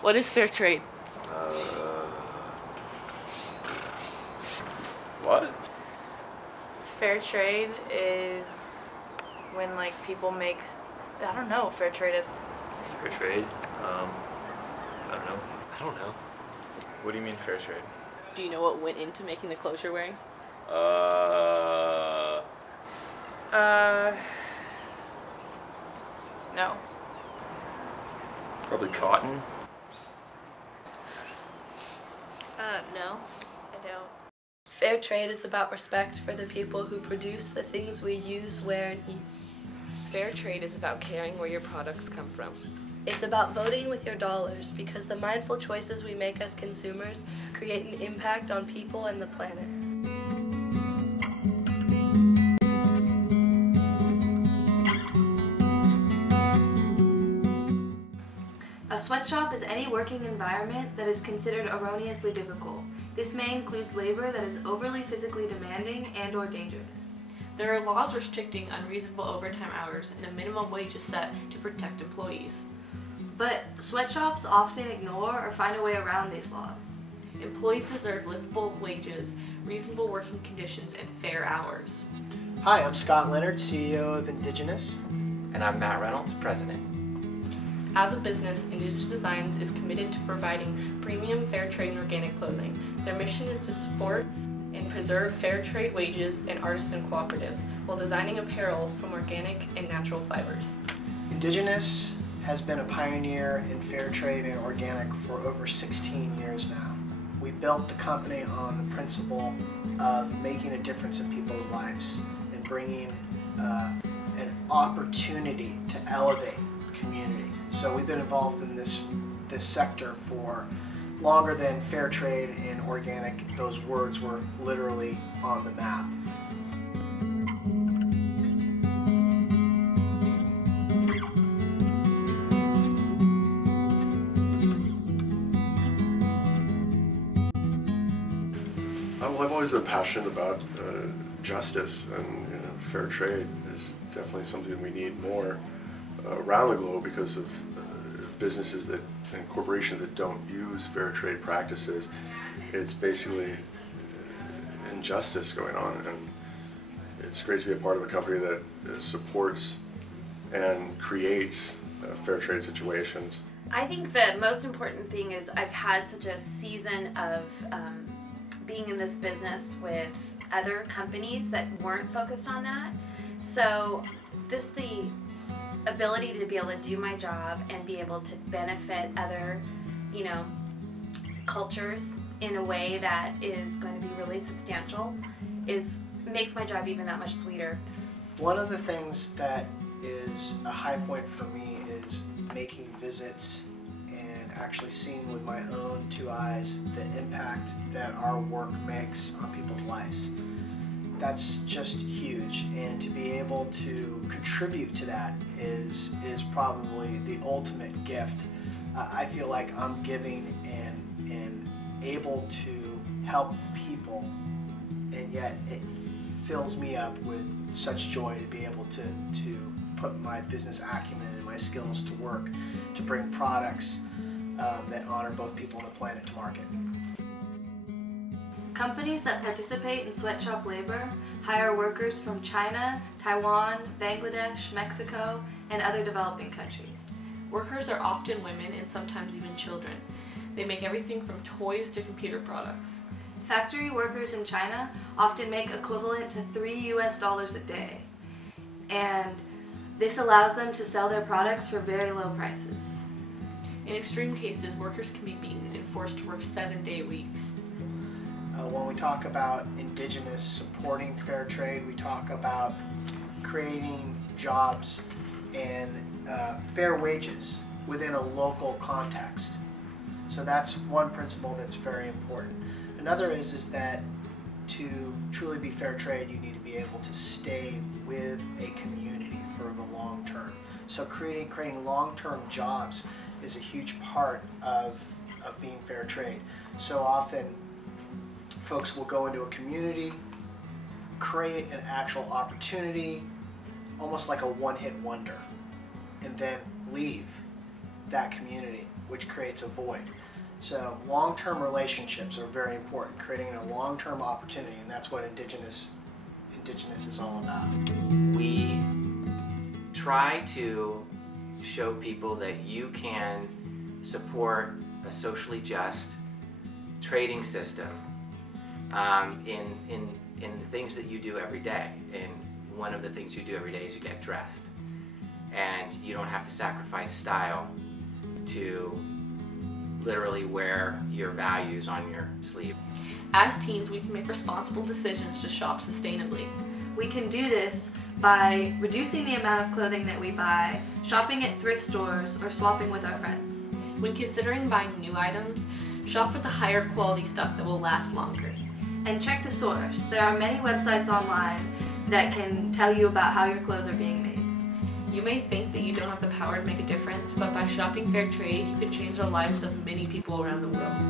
What is fair trade? What? Fair trade is when like people make, I don't know what fair trade is. Fair trade? I don't know. I don't know. What do you mean fair trade? Do you know what went into making the clothes you're wearing? No. Probably cotton. No, I don't. Fair trade is about respect for the people who produce the things we use, wear, and eat. Fair trade is about caring where your products come from. It's about voting with your dollars because the mindful choices we make as consumers create an impact on people and the planet. A sweatshop is any working environment that is considered erroneously difficult. This may include labor that is overly physically demanding and/or dangerous. There are laws restricting unreasonable overtime hours and a minimum wage is set to protect employees. But sweatshops often ignore or find a way around these laws. Employees deserve livable wages, reasonable working conditions, and fair hours. Hi, I'm Scott Leonard, CEO of Indigenous. And I'm Matt Reynolds, President. As a business, Indigenous Designs is committed to providing premium fair trade and organic clothing. Their mission is to support and preserve fair trade wages and artisan cooperatives while designing apparel from organic and natural fibers. Indigenous has been a pioneer in fair trade and organic for over 16 years now. We built the company on the principle of making a difference in people's lives and bringing an opportunity to elevate community. So we've been involved in this sector for longer than fair trade and organic. Those words were literally on the map. Well, I've always been passionate about justice, and fair trade is definitely something we need more around the globe because of businesses and corporations that don't use fair trade practices. It's basically injustice going on, and it's great to be a part of a company that supports and creates fair trade situations. I think the most important thing is I've had such a season of being in this business with other companies that weren't focused on that. So the ability to be able to do my job and be able to benefit other, cultures in a way that is going to be really substantial makes my job even that much sweeter. One of the things that is a high point for me is making visits and actually seeing with my own two eyes the impact that our work makes on people's lives. That's just huge, and to be able to contribute to that is probably the ultimate gift. I feel like I'm giving and able to help people, and yet it fills me up with such joy to be able to put my business acumen and my skills to work to bring products that honor both people and the planet to market. Companies that participate in sweatshop labor hire workers from China, Taiwan, Bangladesh, Mexico, and other developing countries. Workers are often women and sometimes even children. They make everything from toys to computer products. Factory workers in China often make equivalent to $3 a day, and this allows them to sell their products for very low prices. In extreme cases, workers can be beaten and forced to work 7-day weeks. When we talk about Indigenous supporting fair trade, we talk about creating jobs and fair wages within a local context. So that's one principle that's very important. Another is that to truly be fair trade, you need to be able to stay with a community for the long term. So creating long-term jobs is a huge part of being fair trade. So often folks will go into a community, create an actual opportunity, almost like a one-hit wonder, and then leave that community. which creates a void. So long-term relationships are very important, creating a long-term opportunity, and that's what Indigenous is all about. We try to show people that you can support a socially just trading system in the things that you do every day. And one of the things you do every day is you get dressed. And you don't have to sacrifice style to literally wear your values on your sleeve. As teens, we can make responsible decisions to shop sustainably. We can do this by reducing the amount of clothing that we buy, shopping at thrift stores, or swapping with our friends. When considering buying new items, shop for the higher quality stuff that will last longer. And check the source. There are many websites online that can tell you about how your clothes are being made. You may think that you don't have the power to make a difference, but by shopping fair trade, you could change the lives of many people around the world.